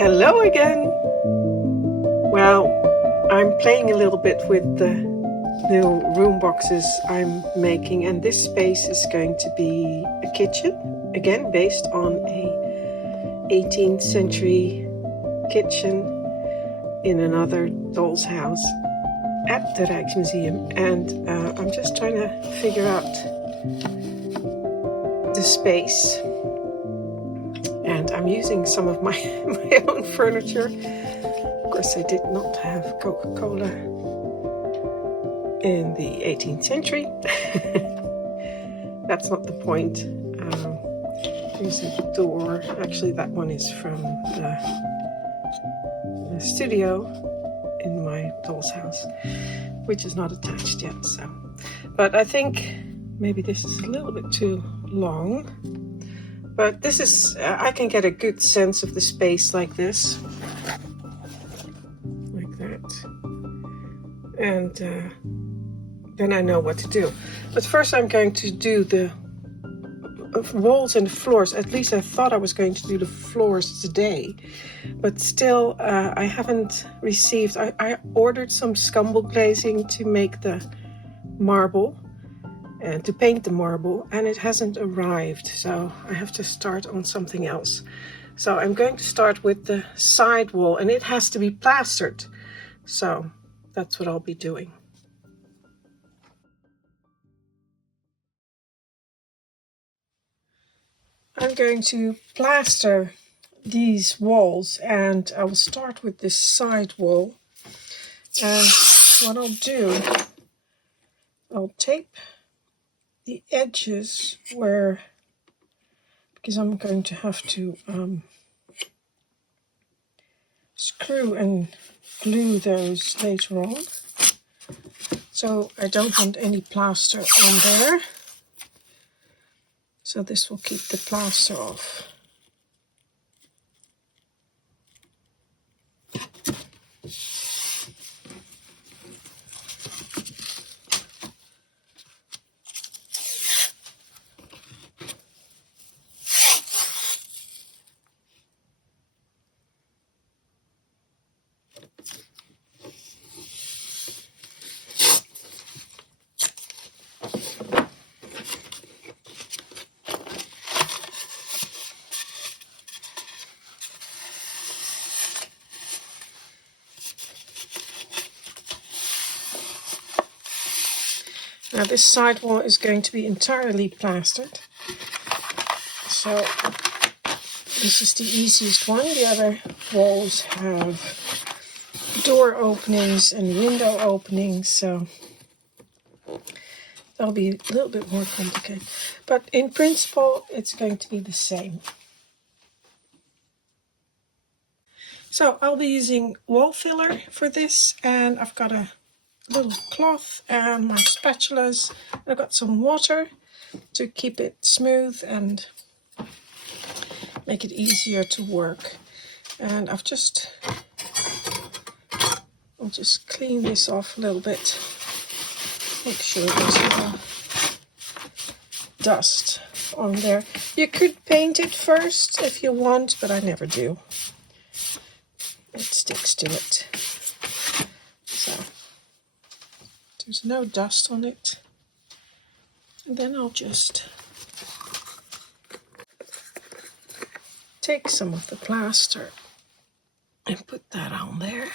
Hello again! Well, I'm playing a little bit with the little room boxes I'm making, and this space is going to be a kitchen, again based on a 18th century kitchen in another doll's house at the Rijksmuseum, and I'm just trying to figure out the space. And I'm using some of my own furniture. Of course, I did not have Coca-Cola in the 18th century. That's not the point. There's a door. Actually, that one is from the studio in my doll's house, which is not attached yet. But I think maybe this is a little bit too long. But this is, I can get a good sense of the space like this. Like that. And then I know what to do. But first I'm going to do the walls and the floors. At least I thought I was going to do the floors today. But still, I haven't received, I ordered some scumble glazing to make the marble. And to paint the marble, and it hasn't arrived, so I have to start on something else. So I'm going to start with the side wall, and it has to be plastered, so that's what I'll be doing. I'm going to plaster these walls, and I will start with this side wall. And what I'll do, I'll tape the edges because I'm going to have to screw and glue those later on. So I don't want any plaster on there. So this will keep the plaster off. Now this side wall is going to be entirely plastered. So this is the easiest one. The other walls have door openings and window openings, so that'll be a little bit more complicated. But in principle, it's going to be the same. So I'll be using wall filler for this, and I've got a little cloth and my spatulas. I've got some water to keep it smooth and make it easier to work. And I'll just clean this off a little bit. Make sure there's no dust on there. You could paint it first if you want, but I never do. It sticks to it. So there's no dust on it. And then I'll just take some of the plaster and put that on there.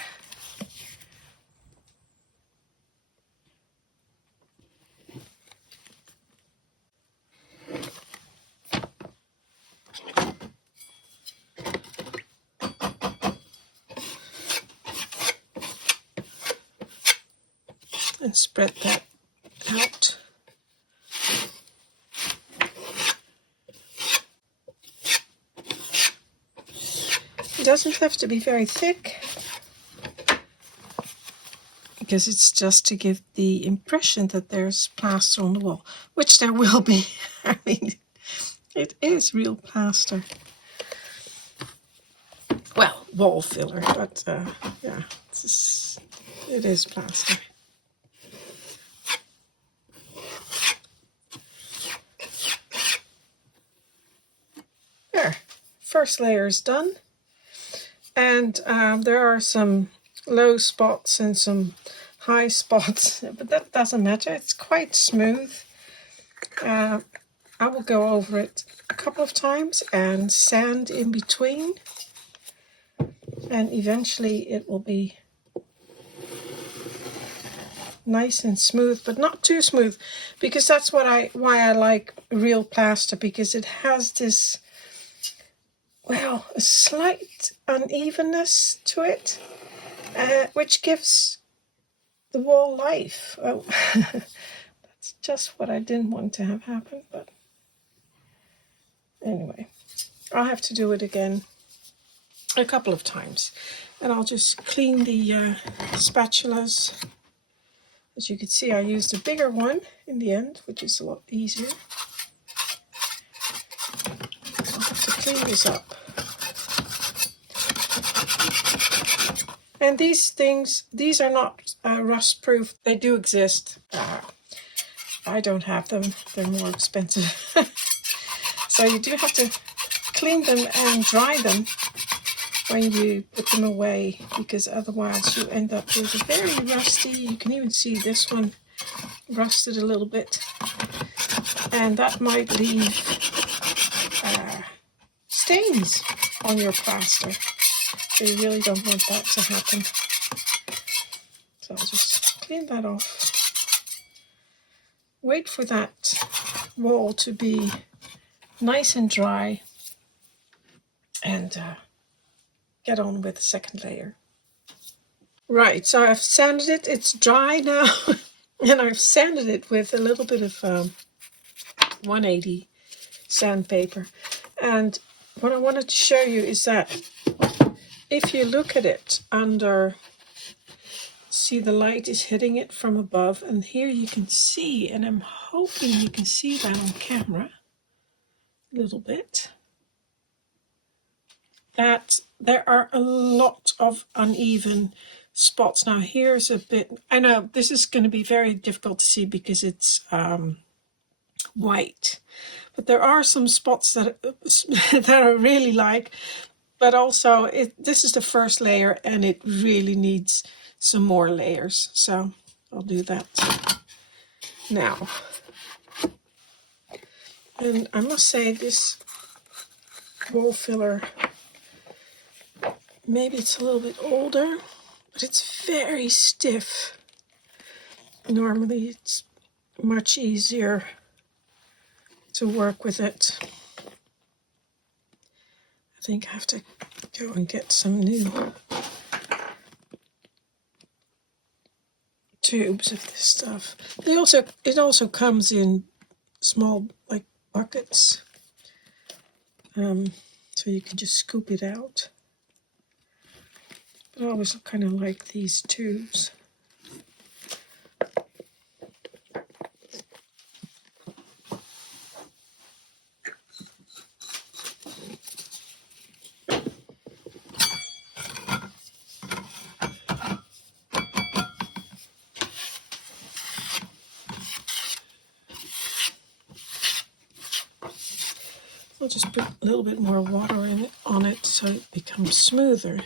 And spread that out. It doesn't have to be very thick, because it's just to give the impression that there's plaster on the wall, which there will be. I mean, it is real plaster. Well, wall filler, but yeah, it is plaster. There, first layer is done. And there are some low spots and some high spots, but that doesn't matter. It's quite smooth. I will go over it a couple of times and sand in between, and eventually it will be nice and smooth, but not too smooth, because that's why I like real plaster, because it has this, well, a slight unevenness to it, which gives the wall life. Oh, that's just what I didn't want to have happen, but anyway, I'll have to do it again a couple of times, and I'll just clean the spatulas. As you can see, I used a bigger one in the end, which is a lot easier. I'll have to clean this up. And these things, these are not rust proof. They do exist. I don't have them. They're more expensive. So you do have to clean them and dry them when you put them away, because otherwise you end up with a very rusty, you can even see this one rusted a little bit, and that might leave stains on your plaster. So you really don't want that to happen. So I'll just clean that off. Wait for that wall to be nice and dry, and get on with the second layer. Right, so I've sanded it. It's dry now, and I've sanded it with a little bit of 180 sandpaper. And what I wanted to show you is that if you look at it under, see, the light is hitting it from above, and here you can see, and I'm hoping you can see that on camera a little bit, that there are a lot of uneven spots. Now here's a bit, I know this is going to be very difficult to see because it's white, but there are some spots that that I really like, but also this is the first layer and it really needs some more layers, so I'll do that now. And I must say, this wall filler, maybe it's a little bit older, but it's very stiff. Normally it's much easier to work with it. I think I have to go and get some new tubes of this stuff. It also comes in small, like, buckets, so you can just scoop it out. But I always kind of like these tubes. I'll just put a little bit more water on it so it becomes smoother.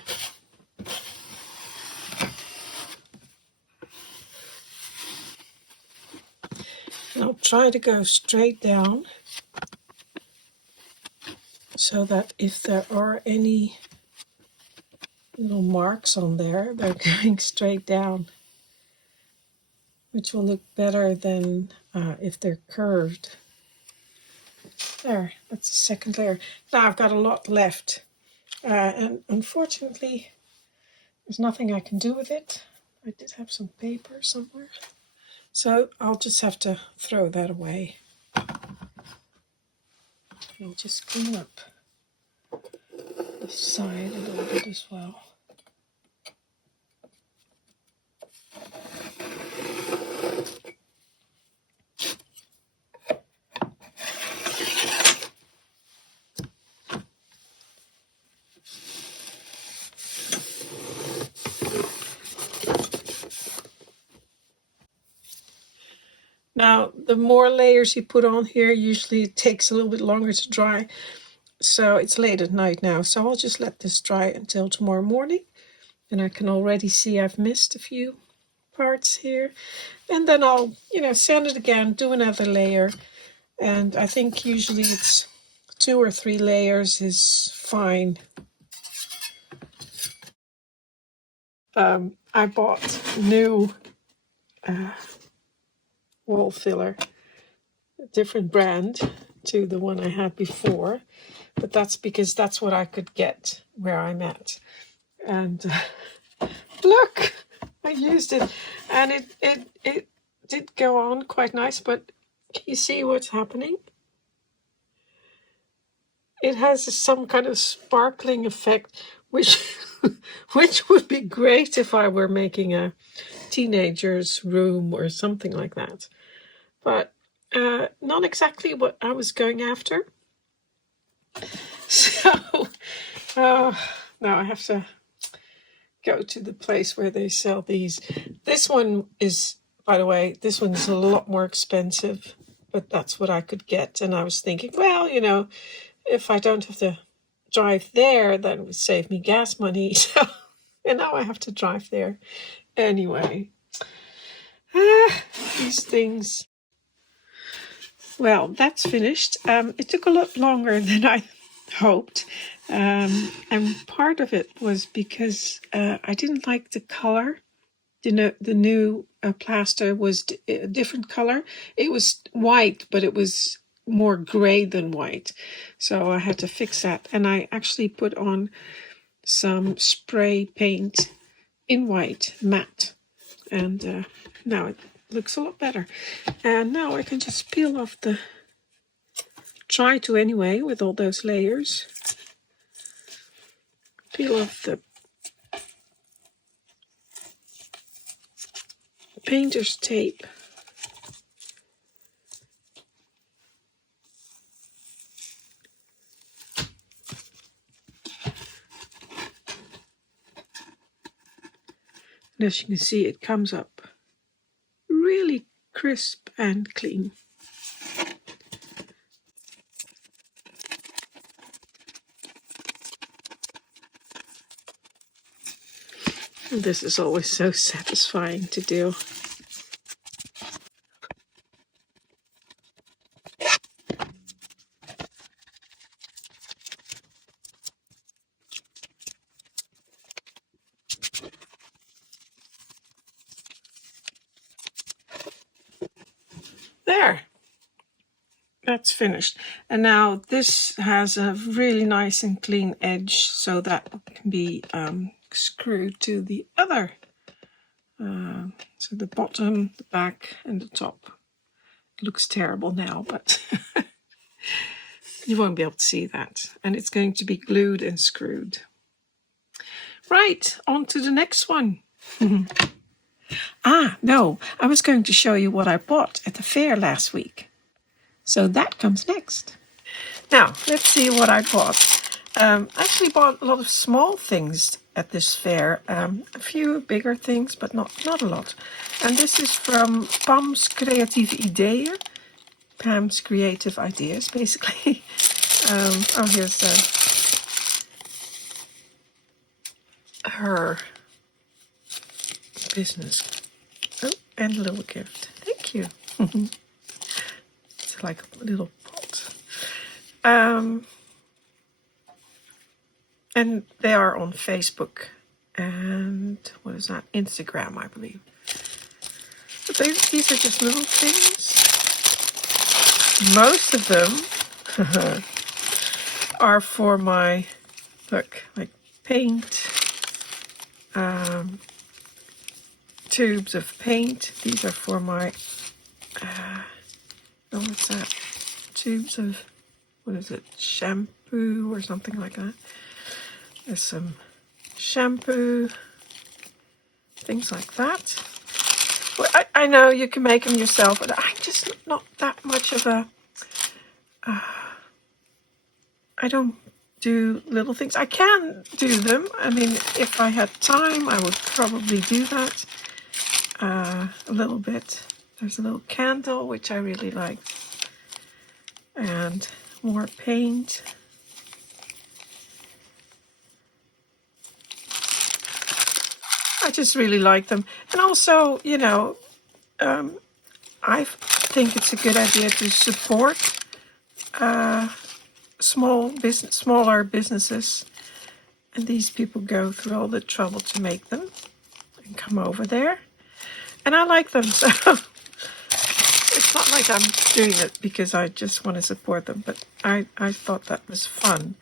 And I'll try to go straight down so that if there are any little marks on there, they're going straight down, which will look better than if they're curved. There, that's the second layer. Now I've got a lot left, and unfortunately there's nothing I can do with it. I did have some paper somewhere, so I'll just have to throw that away. I'll just clean up this side a little bit as well. Now, the more layers you put on here, usually it takes a little bit longer to dry. So it's late at night now, so I'll just let this dry until tomorrow morning. And I can already see I've missed a few parts here. And then I'll, sand it again, do another layer. And I think usually it's 2 or 3 layers is fine. I bought new wall filler, a different brand to the one I had before, but that's because that's what I could get where I'm at. And look, I used it, and it did go on quite nice, but can you see what's happening? It has some kind of sparkling effect, which which would be great if I were making a teenager's room or something like that. But not exactly what I was going after. So now I have to go to the place where they sell these. This one is, by the way, this one's a lot more expensive, but that's what I could get. And I was thinking, well, if I don't have to drive there, that would save me gas money. So, and now I have to drive there anyway. These things. Well, that's finished. It took a lot longer than I hoped. And part of it was because I didn't like the color. The new plaster was a different color. It was white, but it was more gray than white. So I had to fix that. And I actually put on some spray paint in white, matte. And now it looks a lot better. And now I can just peel off try to anyway, with all those layers. Peel off the painter's tape. And as you can see, it comes up really crisp and clean. And this is always so satisfying to do. There, that's finished. And now this has a really nice and clean edge, so that can be screwed to the other. So the bottom, the back, and the top. It looks terrible now, but you won't be able to see that. And it's going to be glued and screwed. Right, on to the next one. No, I was going to show you what I bought at the fair last week. So that comes next. Now, let's see what I bought. I actually bought a lot of small things at this fair. A few bigger things, but not a lot. And this is from Pam's Creatieve Ideeën. Pam's Creative Ideas, basically. Here's her business. Oh, and a little gift. Thank you. It's like a little pot. And they are on Facebook and what is that? Instagram, I believe. But these are just little things. Most of them are for my, look, like paint, tubes of paint. These are for my, what's that? Tubes of, what is it? Shampoo or something like that. There's some shampoo, things like that. Well, I know you can make them yourself, but I'm just not that much of a, I don't do little things. I can do them. I mean, if I had time, I would probably do that a little bit. There's a little candle, which I really like. And more paint. I just really like them. And also, you know, I think it's a good idea to support smaller businesses. And these people go through all the trouble to make them and come over there. And I like them, so it's not like I'm doing it because I just want to support them, but I thought that was fun.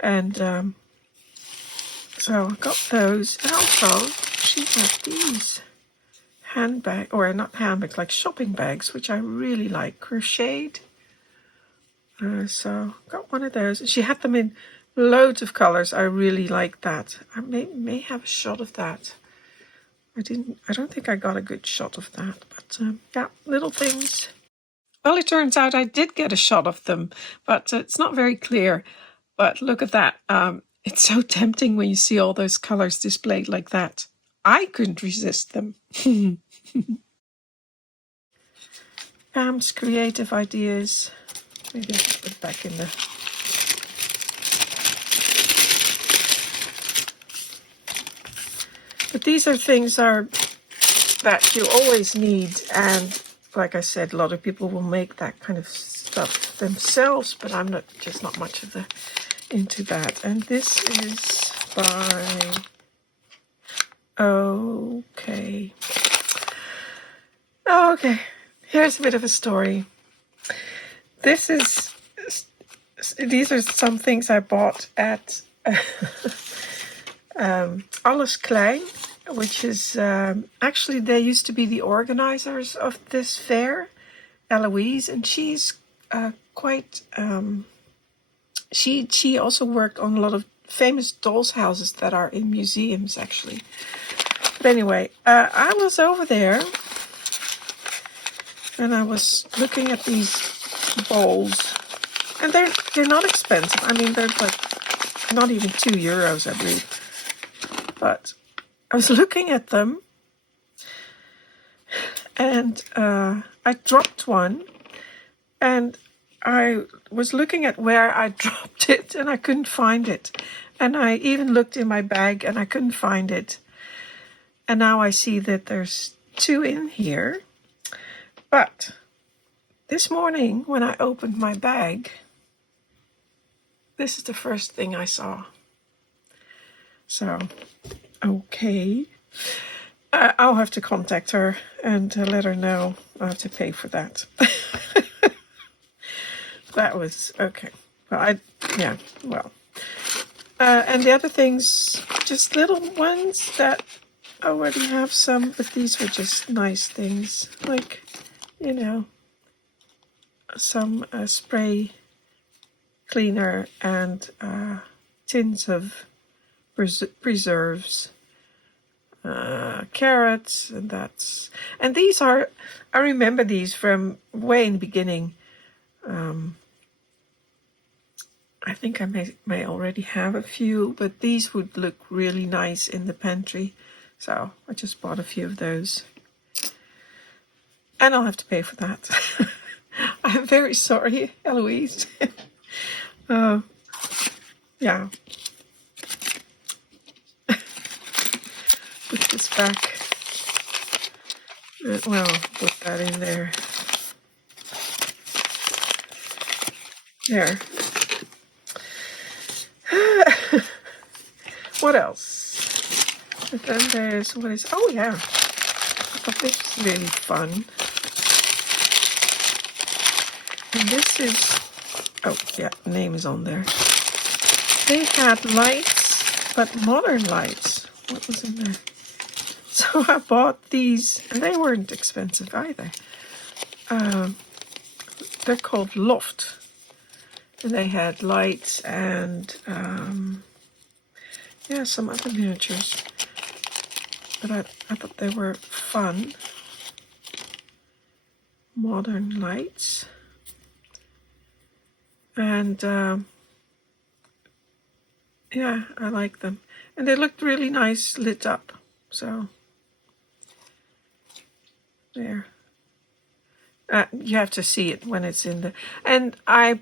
And so I got those. And also, she had these handbag, or not handbags, like shopping bags, which I really like, crocheted. So got one of those. She had them in loads of colors. I really like that. I may have a shot of that. I don't think I got a good shot of that, but yeah, little things. Well, it turns out I did get a shot of them, but it's not very clear. But look at that. It's so tempting when you see all those colors displayed like that. I couldn't resist them. Pam's creative ideas. Maybe I can put it back in the... But these are things that you always need, and like I said, a lot of people will make that kind of stuff themselves, but I'm just not much into that. And this is by... Okay, here's a bit of a story. These are some things I bought at Alles Klein, which is actually, they used to be the organizers of this fair, Eloise, and she's quite... She also worked on a lot of famous dolls' houses that are in museums, actually. But anyway, I was over there, and I was looking at these bowls, and they're not expensive. I mean, they're like not even €2, I believe. But I was looking at them, and I dropped one, and I was looking at where I dropped it, and I couldn't find it. And I even looked in my bag, and I couldn't find it. And now I see that there's 2 in here. But this morning, when I opened my bag, this is the first thing I saw. So, okay. I'll have to contact her and let her know I have to pay for that. That was okay. Well, and the other things, just little ones that I already have some, but these were just nice things, like, you know, some spray cleaner and tins of preserves, carrots, and these are, I remember these from way in the beginning. I think I may already have a few, but these would look really nice in the pantry. So I just bought a few of those. And I'll have to pay for that. I'm very sorry, Eloise. Yeah. Put this back. Well, put that in there. There. What else? And then there's, oh yeah, I thought this was really fun. And this is, oh yeah, name is on there. They had lights, but modern lights. What was in there? So I bought these, and they weren't expensive either. They're called Loft. And they had lights and yeah, some other miniatures. But I thought they were fun. Modern lights. And yeah, I like them. And they looked really nice lit up. So there. You have to see it when it's in the... And I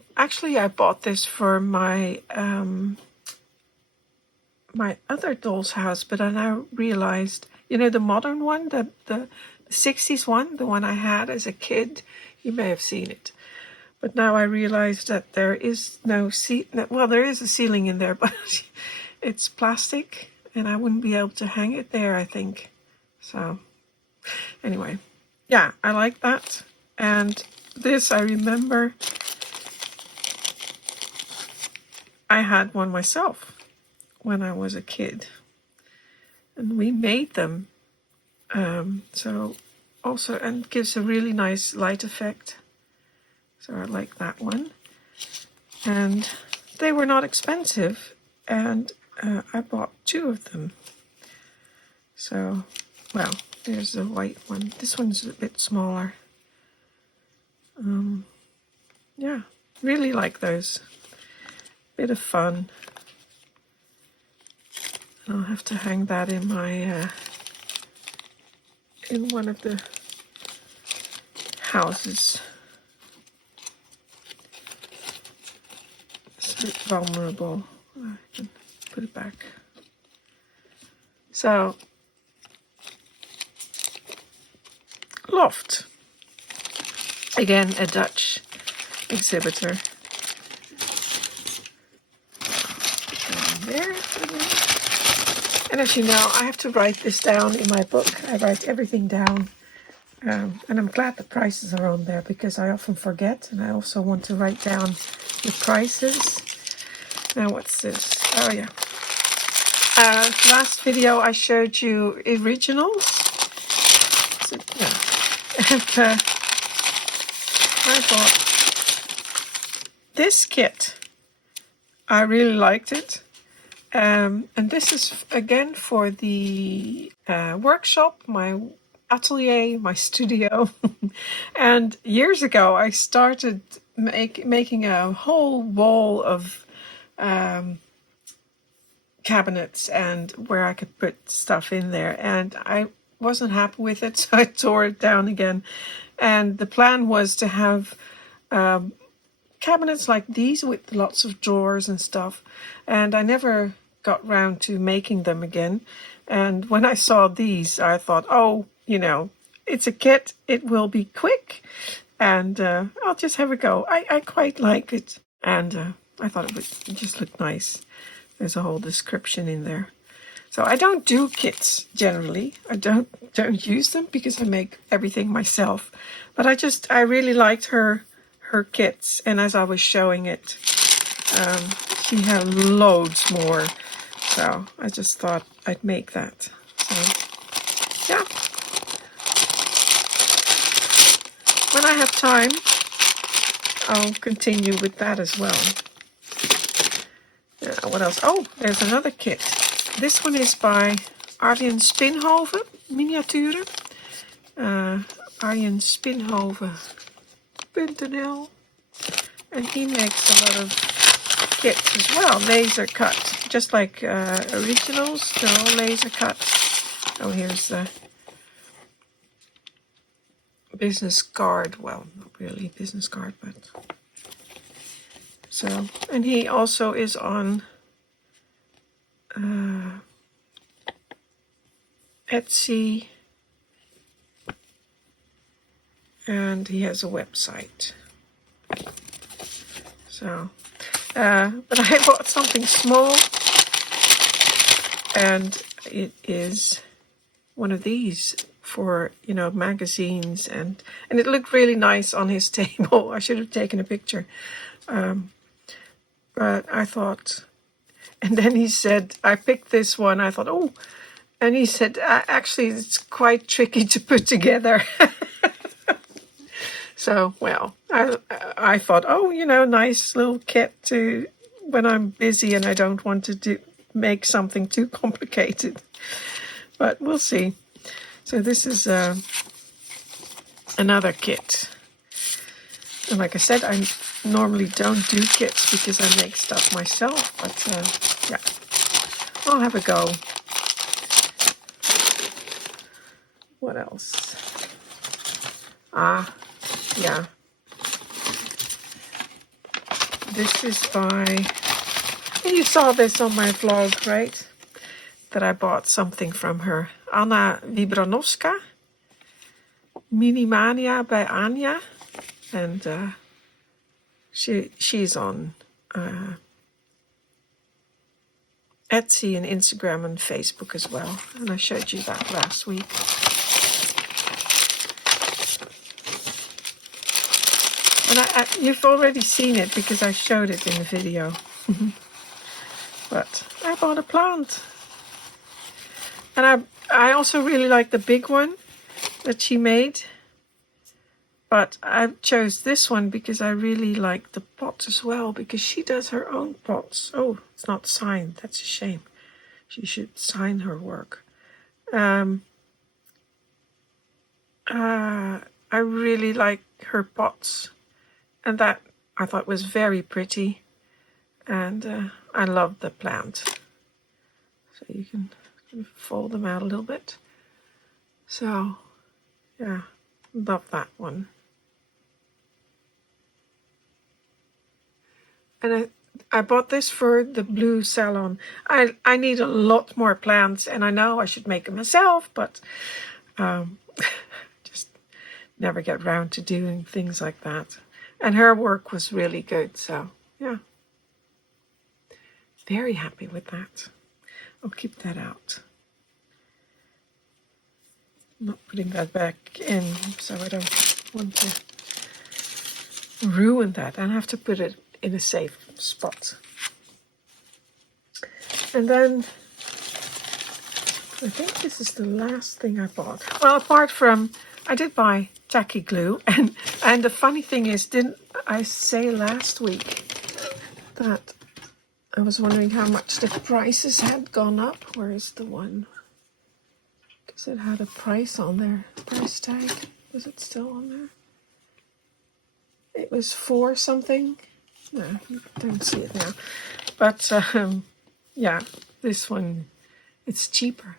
bought this for my my other doll's house, but I now realized, you know, the modern one, the 60s one, the one I had as a kid. You may have seen it. But now I realize that there is no well, there is a ceiling in there, but it's plastic and I wouldn't be able to hang it there, I think. So anyway, yeah, I like that. And this, I remember I had one myself when I was a kid. And we made them. So also, and gives a really nice light effect. So I like that one. And they were not expensive. And I bought 2 of them. So, well, there's the white one. This one's a bit smaller. Yeah, really like those. Bit of fun. I'll have to hang that in my, in one of the houses. Vulnerable. I can put it back. So, Loft. Again, a Dutch exhibitor. There. And as you know, I have to write this down in my book. I write everything down. And I'm glad the prices are on there because I often forget. And I also want to write down the prices. Now what's this? Oh yeah. Last video I showed you originals. So, yeah. And I bought this kit. I really liked it. And this is again for the workshop, my atelier, my studio. And years ago I started making a whole wall of cabinets and where I could put stuff in there, and I wasn't happy with it, so I tore it down again. And the plan was to have cabinets like these with lots of drawers and stuff, and I never got round to making them again. And when I saw these, I thought, oh, you know, it's a kit, it will be quick, and I'll just have a go. I quite like it, and I thought it would just look nice. There's a whole description in there. So I don't do kits generally. I don't use them because I make everything myself. But I really liked her kits, and as I was showing it, she had loads more. So I just thought I'd make that. So yeah. When I have time, I'll continue with that as well. What else? Oh, there's another kit. This one is by Arjen Spinhoven, Miniaturen. Arjen Spinhoven.nl. And he makes a lot of kits as well, laser cut. Just like originals, they're all laser cut. Oh, here's the business card. Well, not really business card, but... So, and he also is on Etsy, and he has a website. So, but I bought something small, and it is one of these for, you know, magazines, and it looked really nice on his table. I should have taken a picture. But I thought, and then he said, I picked this one. I thought, oh, and he said, actually, it's quite tricky to put together. So, well, I thought, oh, you know, nice little kit to when I'm busy and I don't want to make something too complicated. But we'll see. So this is another kit. And like I said, I normally don't do kits because I make stuff myself, but yeah, I'll have a go. What else? Yeah. This is by, you saw this on my vlog, right? that I bought something from her. Anna Vibranowska. Minimania by Anja. And she's on Etsy and Instagram and Facebook as well. And I showed you that last week. And you've already seen it because I showed it in the video. But I bought a plant. And I also really like the big one that she made. But I chose this one because I really like the pot as well. Because she does her own pots. Oh, it's not signed. That's a shame. She should sign her work. I really like her pots. And that I thought was very pretty. And I love the plant. So you can fold them out a little bit. So, yeah, love that one. And I bought this for the blue salon. I need a lot more plants, and I know I should make them myself, but just never get around to doing things like that. And her work was really good, so yeah. Very happy with that. I'll keep that out. I'm not putting that back in, so I don't want to ruin that. I have to put it in a safe spot. And then I think this is the last thing I bought. Well, apart from, I did buy tacky glue. And the funny thing is, didn't I say last week that I was wondering how much the prices had gone up? Where is the one? Because it had a price on there. Price tag. Is it still on there? It was 4 something. No, you don't see it now. But yeah, this one, it's cheaper.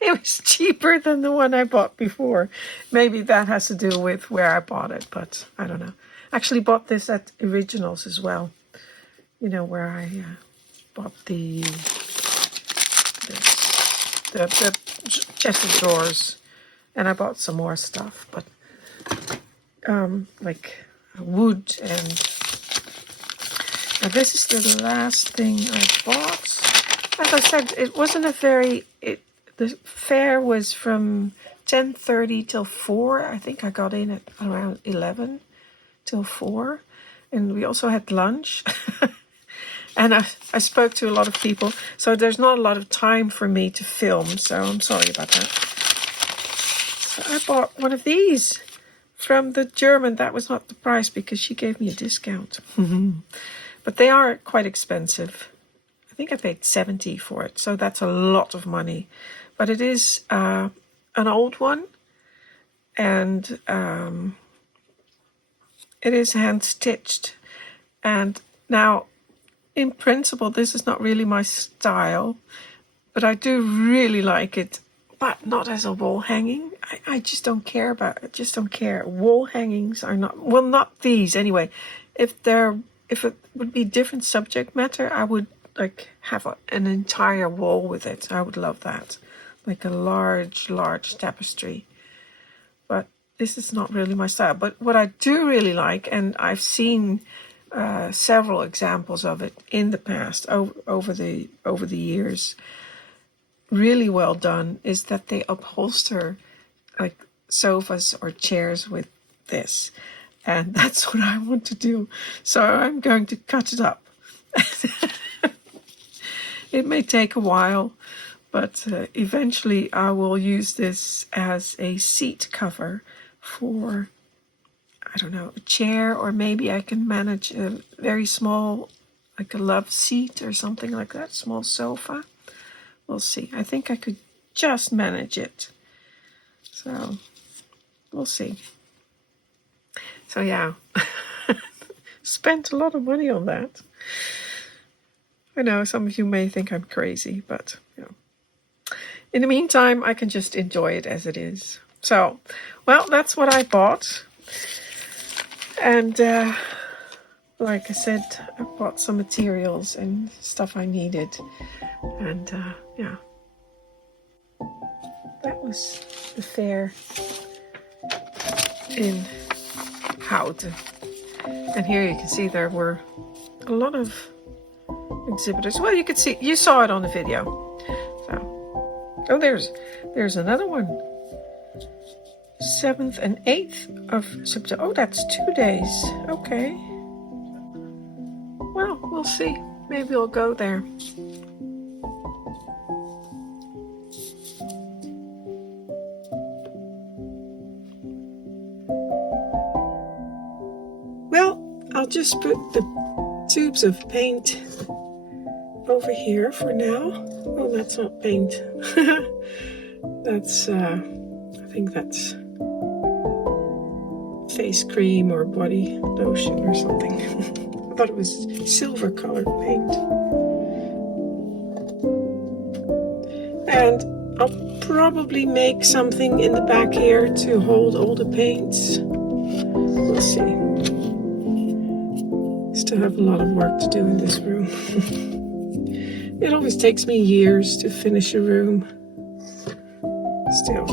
It was cheaper than the one I bought before. Maybe that has to do with where I bought it, but I don't know. I actually bought this at Originals as well. You know, where I bought the chest of drawers, and I bought some more stuff, but like wood, and now this is the last thing I bought. As I said, it wasn't a very. The fair was from 10:30 till 4. I think I got in at around 11 till 4, and we also had lunch. And I spoke to a lot of people, so there's not a lot of time for me to film, so I'm sorry about that. So I bought one of these from the German. That was not the price because she gave me a discount. But they are quite expensive. I think I paid 70 for it, so that's a lot of money. But it is an old one, and it is hand-stitched. And now, in principle, this is not really my style, but I do really like it, but not as a wall hanging. I just don't care about it. Just don't care. Wall hangings are not, well, not these anyway. If it would be different subject matter, I would like have an entire wall with it. I would love that, like a large tapestry. But this is not really my style. But what I do really like, and I've seen several examples of it in the past, over the years, really well done, is that they upholster like sofas or chairs with this. And that's what I want to do. So I'm going to cut it up. It may take a while, but eventually I will use this as a seat cover for, I don't know, a chair, or maybe I can manage a very small, like a love seat or something like that, small sofa. We'll see. I think I could just manage it. So, we'll see. So yeah, spent a lot of money on that. I know some of you may think I'm crazy, but you know. In the meantime, I can just enjoy it as it is. So, well, that's what I bought. And like I said, I bought some materials and stuff I needed. And yeah, that was the fair in Houten. And here you can see there were a lot of exhibitors. Well, you could see, you saw it on the video. So, oh, there's another one. 7th and 8th of September. Oh, that's 2 days. Okay. Well, we'll see. Maybe we'll go there. Well, I'll just put the tubes of paint over here for now. Oh, that's not paint. That's, I think that's face cream or body lotion or something. I thought it was silver colored paint. And I'll probably make something in the back here to hold all the paints. We'll see. Still have a lot of work to do in this room. It always takes me years to finish a room. Still.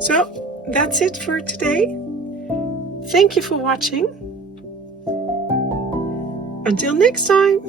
So, that's it for today. Thank you for watching. Until next time.